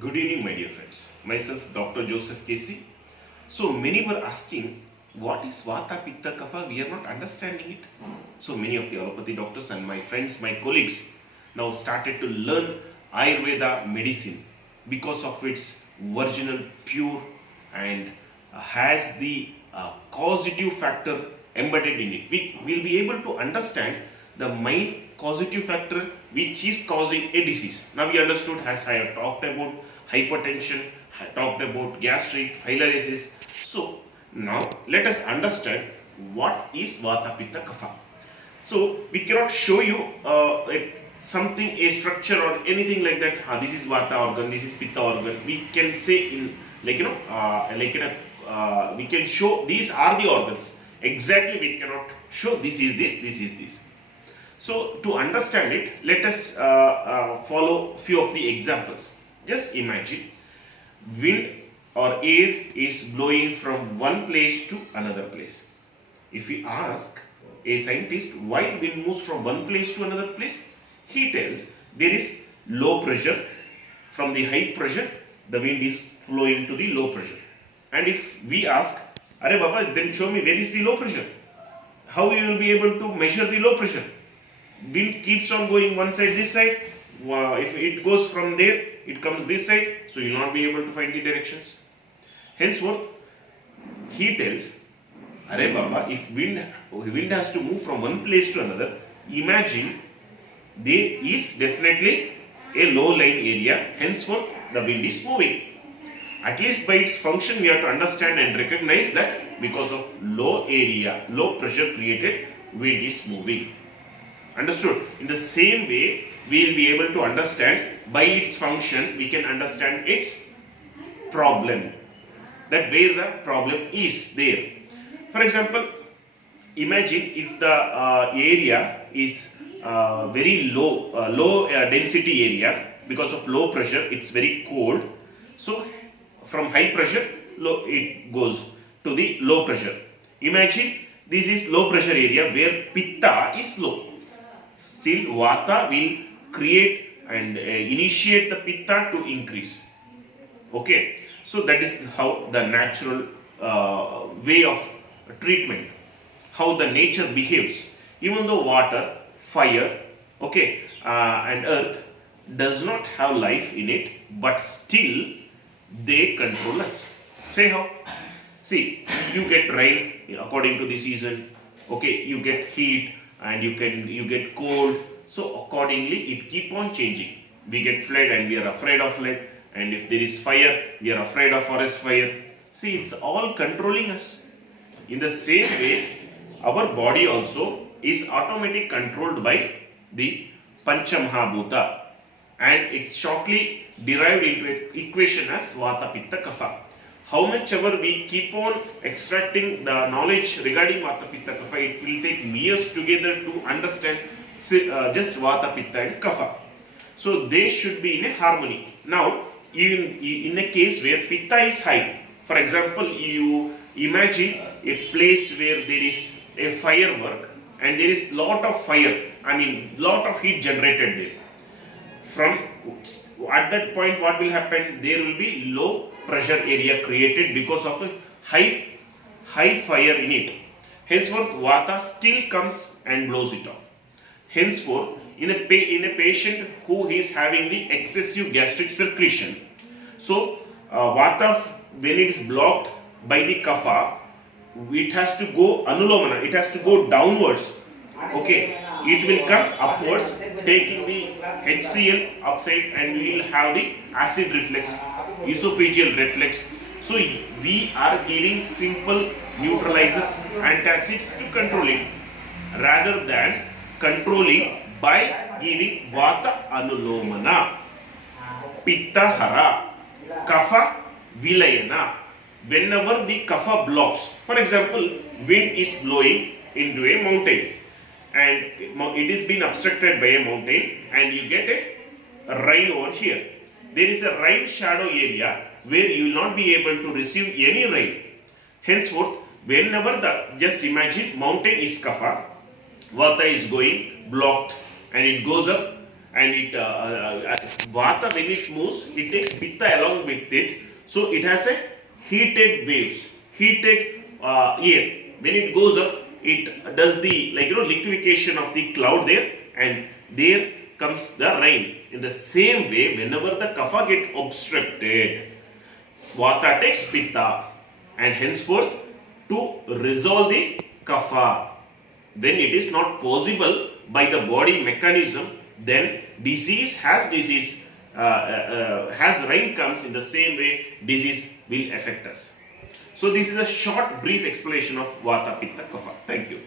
Good evening, my dear friends. Myself, Dr. Joseph Casey. So many were asking, what is Vata Pitta Kapha? We are not understanding it. So many of the allopathy doctors and my friends, my colleagues, now started to learn Ayurveda medicine because of its virginal, pure, and has the causative factor embedded in it. We will be able to understand the main causative factor which is causing a disease. Now we understood, as I have talked about hypertension, I talked about gastric, filariasis. So now let us understand what is Vata Pitta Kapha. So we cannot show you something, a structure or anything like that. This is Vata organ, this is Pitta organ. We can say in we can show these are the organs. Exactly, we cannot show this is this, this is this. So to understand it, let us follow few of the examples. Just imagine wind or air is blowing from one place to another place. If we ask a scientist why wind moves from one place to another place, he tells there is low pressure. From the high pressure, the wind is flowing to the low pressure. And if we ask, Are Baba, then show me where is the low pressure? How you will be able to measure the low pressure? Wind keeps on going one side, this side. If it goes from there, it comes this side, so you will not be able to find the directions. Henceforth, he tells, Are Baba, if wind has to move from one place to another, imagine there is definitely a low lying area, henceforth the wind is moving. At least by its function, we have to understand and recognize that because of low area, low pressure created, wind is moving. Understood? In the same way, we will be able to understand by its function, we can understand its problem. That where the problem is there. For example, imagine if the area is very low density area, because of low pressure, it's very cold. So from high pressure, it goes to the low pressure. Imagine this is low pressure area where Pitta is low. Still Vata will create and initiate the Pitta to increase. Okay, so that is how the natural way of treatment, how the nature behaves. Even though water, fire, okay, and earth does not have life in it, but still they control us. Say how? See, you get rain according to the season. Okay, you get heat and you get cold. So accordingly, it keep on changing. We get flood and we are afraid of flood. And if there is fire, we are afraid of forest fire. See, it's all controlling us. In the same way, our body also is automatically controlled by the Panchamahabhuta, and it's shortly derived into an equation as Vata Pitta Kapha. How much ever we keep on extracting the knowledge regarding Vata Pitta Kapha, it will take years together to understand just Vata Pitta and Kapha. So they should be in a harmony. Now, in a case where Pitta is high, for example, you imagine a place where there is a firework and there is lot of fire, lot of heat generated there. From at that point, what will happen? There will be low pressure area created because of a high fire in it. Henceforth, Vata still comes and blows it off. Henceforth, in a patient who is having the excessive gastric secretion, so Vata, when it is blocked by the Kapha, it has to go anulomana, it has to go downwards. Okay, it will come upwards, taking the HCl upside, and we will have the acid reflux, esophageal reflux. So we are giving simple neutralizers, antacids to control it, rather than controlling by giving Vata anulomana, Pitta hara, Kapha vilayana. Whenever the Kapha blocks, for example, wind is blowing into a mountain and it is being obstructed by a mountain, and you get a rain over here. There is a rain shadow area where you will not be able to receive any rain. Henceforth, whenever just imagine mountain is Kapha, Vata is going blocked and it goes up, and Vata, when it moves, it takes Pitta along with it. So it has a heated waves, heated air. When it goes up, it does the liquefaction of the cloud there, and there comes the rain. In the same way, whenever the kapha get obstructed, Vata takes Pitta, and henceforth to resolve the kapha. When it is not possible by the body mechanism, then has rain comes, in the same way disease will affect us. So this is a short brief explanation of Vata, Pitta, Kapha. Thank you.